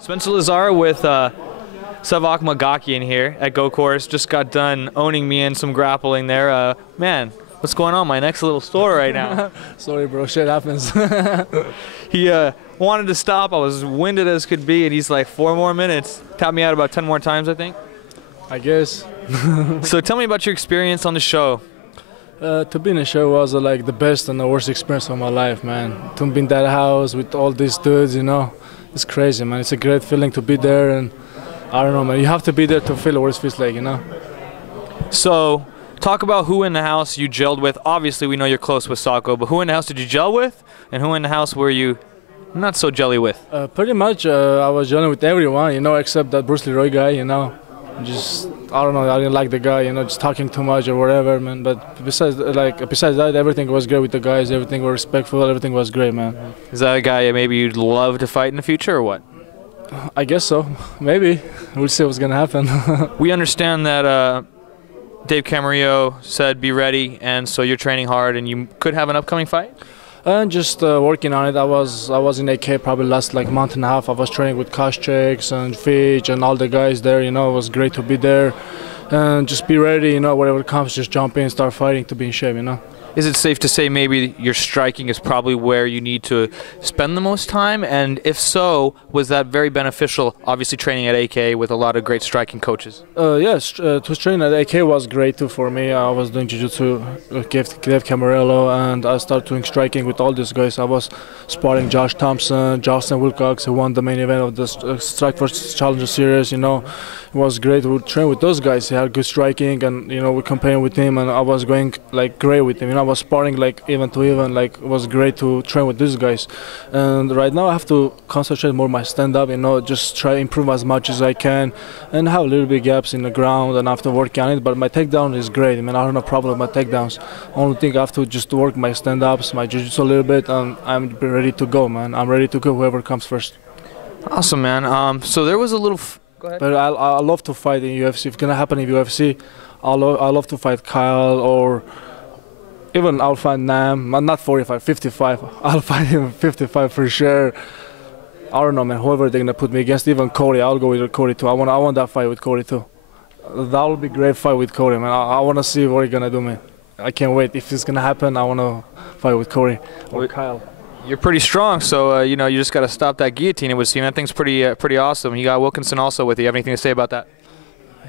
Spencer Lazar with Sevak Magakian here at Go Course. Just got done owning me in some grappling there. Man, what's going on? My neck's a little sore right now. Sorry, bro. Shit happens. He wanted to stop. I was winded as could be, and he's like, 4 more minutes. Tapped me out about 10 more times, I think. I guess. So tell me about your experience on the show. To be in a show was like the best and the worst experience of my life, man. To be in that house with all these dudes, you know, it's crazy, man. It's a great feeling to be there, and I don't know, man. You have to be there to feel what it feels like, you know. So talk about who in the house you gelled with. Obviously, we know you're close with Sako, but who in the house did you gel with, and who in the house were you not so jelly with? Pretty much, I was gelling with everyone, you know, except that Bruce Leeroy guy, you know. Just, I don't know, I didn't like the guy, you know, just talking too much or whatever, man. But besides that, everything was great with the guys. Everything was respectful. Everything was great, man. Is that a guy maybe you'd love to fight in the future, or what? I guess so. Maybe. We'll see what's going to happen. We understand that Dave Camarillo said be ready, and so you're training hard, and you could have an upcoming fight? And just working on it. I was in AK probably last like month and a half. I was training with Koscheck and Fitch and all the guys there. You know, it was great to be there, and just be ready. You know, whatever comes, just jump in, start fighting to be in shape. You know. Is it safe to say maybe your striking is probably where you need to spend the most time? And if so, was that very beneficial, obviously training at AK with a lot of great striking coaches? Yes, to train at AK was great too for me. I was doing jiu-jitsu with Dave Camarillo, and I started doing striking with all these guys. I was sparring Josh Thompson, Justin Wilcox, who won the main event of the Strike vs. Challenger series, you know. It was great to train with those guys. He had good striking, and you know, we comparing with him, and I was going like great with him. You know, I was sparring like even to even. Like it was great to train with these guys. And right now I have to concentrate more on my stand-up. You know, just try to improve as much as I can, and have a little bit gaps in the ground, and I have to work on it. But my takedown is great. I mean, I don't have a problem with my takedowns. Only thing I have to just work my stand-ups, my jiu-jitsu a little bit, and I'm ready to go, man. I'm ready to go. Whoever comes first. Awesome, man. So there was a little. Go ahead. But I love to fight in UFC. If it's gonna happen in UFC, I love to fight Kyle, or even I'll fight Nam. Not 45, 55. I'll fight him 55 for sure. I don't know, man. Whoever they're gonna put me against, even Cody, I'll go with Cody too. I want that fight with Cody too. That'll be a great fight with Cody, man. I want to see what he's gonna do, man. I can't wait. If it's gonna happen, I want to fight with Cody or Kyle. You're pretty strong, so you know, you just got to stop that guillotine. It would seem that thing's pretty awesome. You got Wilkinson also with you. Have anything to say about that?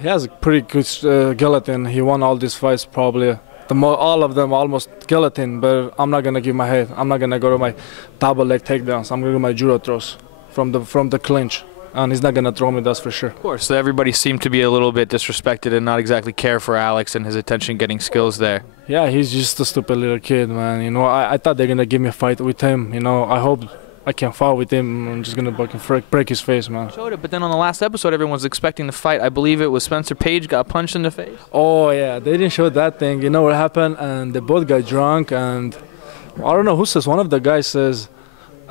He has a pretty good guillotine. He won all these fights probably. All of them almost guillotine, but I'm not gonna give my head. I'm not gonna go to my double leg takedowns. I'm gonna do my judo throws from the clinch, and he's not gonna throw me. That's for sure. Of course, so everybody seemed to be a little bit disrespected and not exactly care for Alex and his attention-getting skills there. Yeah, he's just a stupid little kid, man. You know, I thought they're gonna give me a fight with him. You know, I hope I can fight with him. I'm just gonna break his face, man. Showed it, but then on the last episode, everyone was expecting the fight. I believe it was Spencer Page got punched in the face. Oh yeah, they didn't show that thing. You know what happened? And they both got drunk, and I don't know who says. One of the guys says,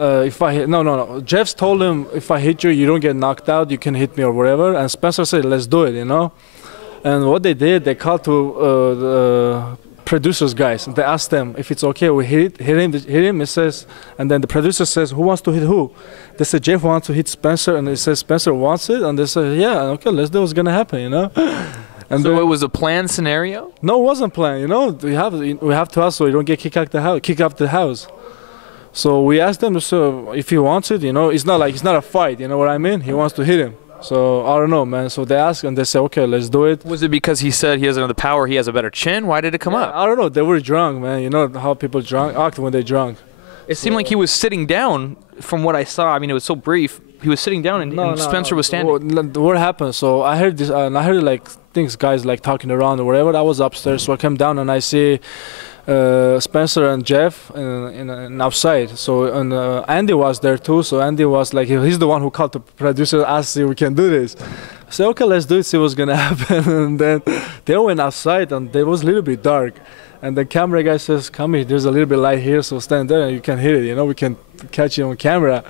"If I hit, no. Jeff's told him, if I hit you, you don't get knocked out. You can hit me or whatever." And Spencer said, "Let's do it," you know. And what they did, they called to the producers guys. They asked them if it's okay. We hit him. It says, and then the producer says, "Who wants to hit who?" They said Jeff wants to hit Spencer, and it says Spencer wants it, and they said, "Yeah, okay, let's do what's gonna happen," you know. And so it was a planned scenario? No, it wasn't planned. You know, we have to ask so you don't get kicked out the house. So we asked them so if he wants it. You know, it's not a fight. You know what I mean? He wants to hit him. So I don't know, man. So they asked and they said, okay, let's do it. Was it because he said he has another power, he has a better chin? Why did it come up? I don't know. They were drunk, man. You know how people act when they're drunk. It seemed like he was sitting down from what I saw. I mean, it was so brief. He was sitting down and Spencer was standing. What happened? So I heard this, and I heard like things guys like talking around or whatever. I was upstairs, so I came down and I see Spencer and Jeff in outside. So and Andy was there too. So Andy was like, he's the one who called the producer, asked if we can do this. I said, okay, let's do it, see what's gonna happen. And then they went outside, and it was a little bit dark. And the camera guy says, come here, there's a little bit light here, so stand there and you can hit it, you know, we can catch it on camera.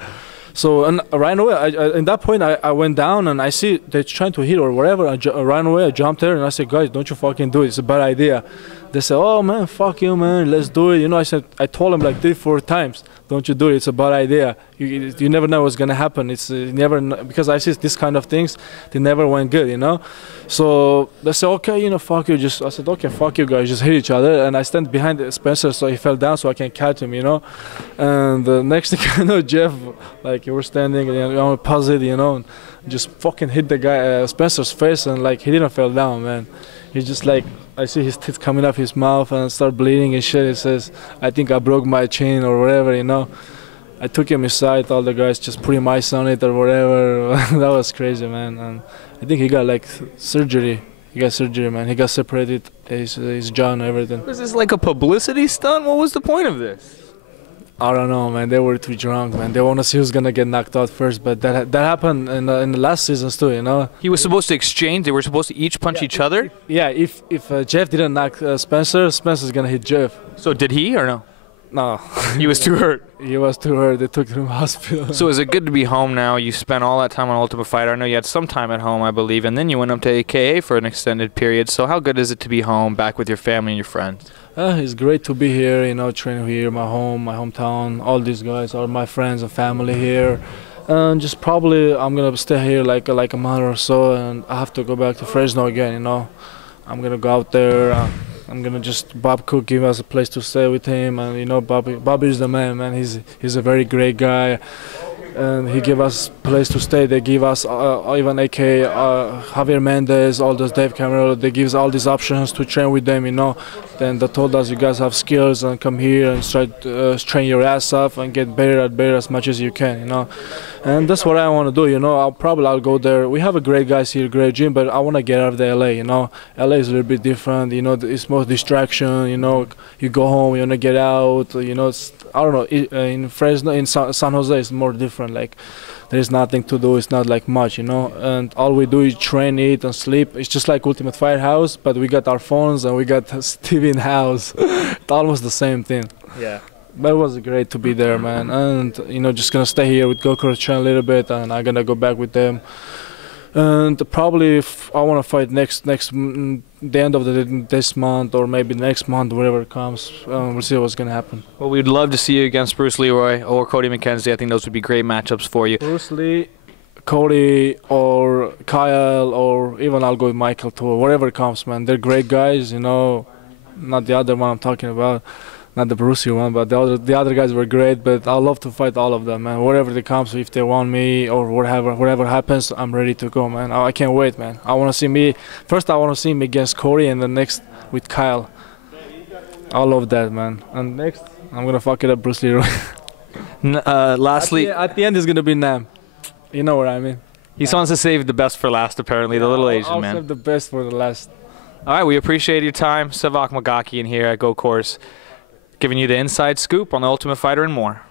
So and right away, in that point, I went down and I see they're trying to hit or whatever. Right away, I jumped there and I said, guys, don't you fucking do it. It's a bad idea. They say, oh man, fuck you, man, let's do it. You know, I told him like 3-4 times, don't you do it, it's a bad idea. You never know what's gonna happen. It's because I see this kind of things, they never went good, you know. So they say, okay, you know, fuck you. I said, okay, fuck you guys, just hit each other. And I stand behind Spencer, so he fell down, so I can catch him, you know. And the next thing I know, Jeff, like, you were standing on a puzzle, you know, and just fucking hit the guy, Spencer's face, and like he didn't fall down, man. He just like, I see his teeth coming up his mouth and start bleeding and shit. He says, I think I broke my chain or whatever, you know. I took him aside, all the guys just put him ice on it or whatever. That was crazy, man. And I think he got like surgery. He got surgery, man. He got separated, his jaw and everything. Was this like a publicity stunt? What was the point of this? I don't know, man. They were too drunk, man. They want to see who's gonna get knocked out first, but that happened in the last seasons too, you know. He was supposed to exchange. They were supposed to each punch each other. If Jeff didn't knock Spencer's gonna hit Jeff. So did he or no? No. He was too hurt. He was too hurt. They took him to the hospital. So is it good to be home now? You spent all that time on Ultimate Fighter. I know you had some time at home, I believe, and then you went up to AKA for an extended period. So how good is it to be home, back with your family and your friends? It's great to be here, you know, training here, my home, my hometown. All these guys are my friends and family here. And just probably I'm gonna stay here like a month or so, and I have to go back to Fresno again, you know. I'm gonna go out there. I'm gonna Bob Cook give us a place to stay with him, and you know, Bobby's the man, man. He's a very great guy, and he gave us place to stay. They give us even AK, Javier Mendez, all those Dave Camarero. They give us all these options to train with them, you know. Then they told us, you guys have skills and come here and try to train your ass off and get better as much as you can, you know. And that's what I want to do, you know. I'll go there. We have a great guys here, great gym, but I want to get out of the LA, you know. LA is a little bit different, you know. It's more distraction, you know. You go home, you want to get out, you know. I don't know. In Fresno, in San Jose, it's more different. Like, there's nothing to do. It's not like much, you know. And all we do is train, eat, and sleep. It's just like Ultimate Firehouse, but we got our phones and we got TV in the house. It's almost the same thing. Yeah. But it was great to be there, man. And you know, just gonna stay here with Gokor Chan a little bit, and I'm gonna go back with them. And probably if I want to fight the end of this month or maybe next month, whatever it comes. We'll see what's gonna happen. Well, we'd love to see you against Bruce Leeroy or Cody McKenzie. I think those would be great matchups for you. Bruce Lee, Cody, or Kyle, or even I'll go with Michael too. Whatever comes, man. They're great guys, you know. Not the other one I'm talking about. Not the Brucey one, but the other guys were great. But I love to fight all of them, man. Whatever they comes, if they want me or whatever happens, I'm ready to go, man. I can't wait, man. I want to see me first. I want to see me against Corey, and then next with Kyle. I love that, man. And next, I'm gonna fuck it up, Bruce Leeroy. Lastly, at the end, it's gonna be Nam. You know what I mean? He wants to save the best for last, apparently. The little Asian man. I'll save the best for the last. All right, we appreciate your time. Sevak Magakian here at Go Course, giving you the inside scoop on the Ultimate Fighter and more.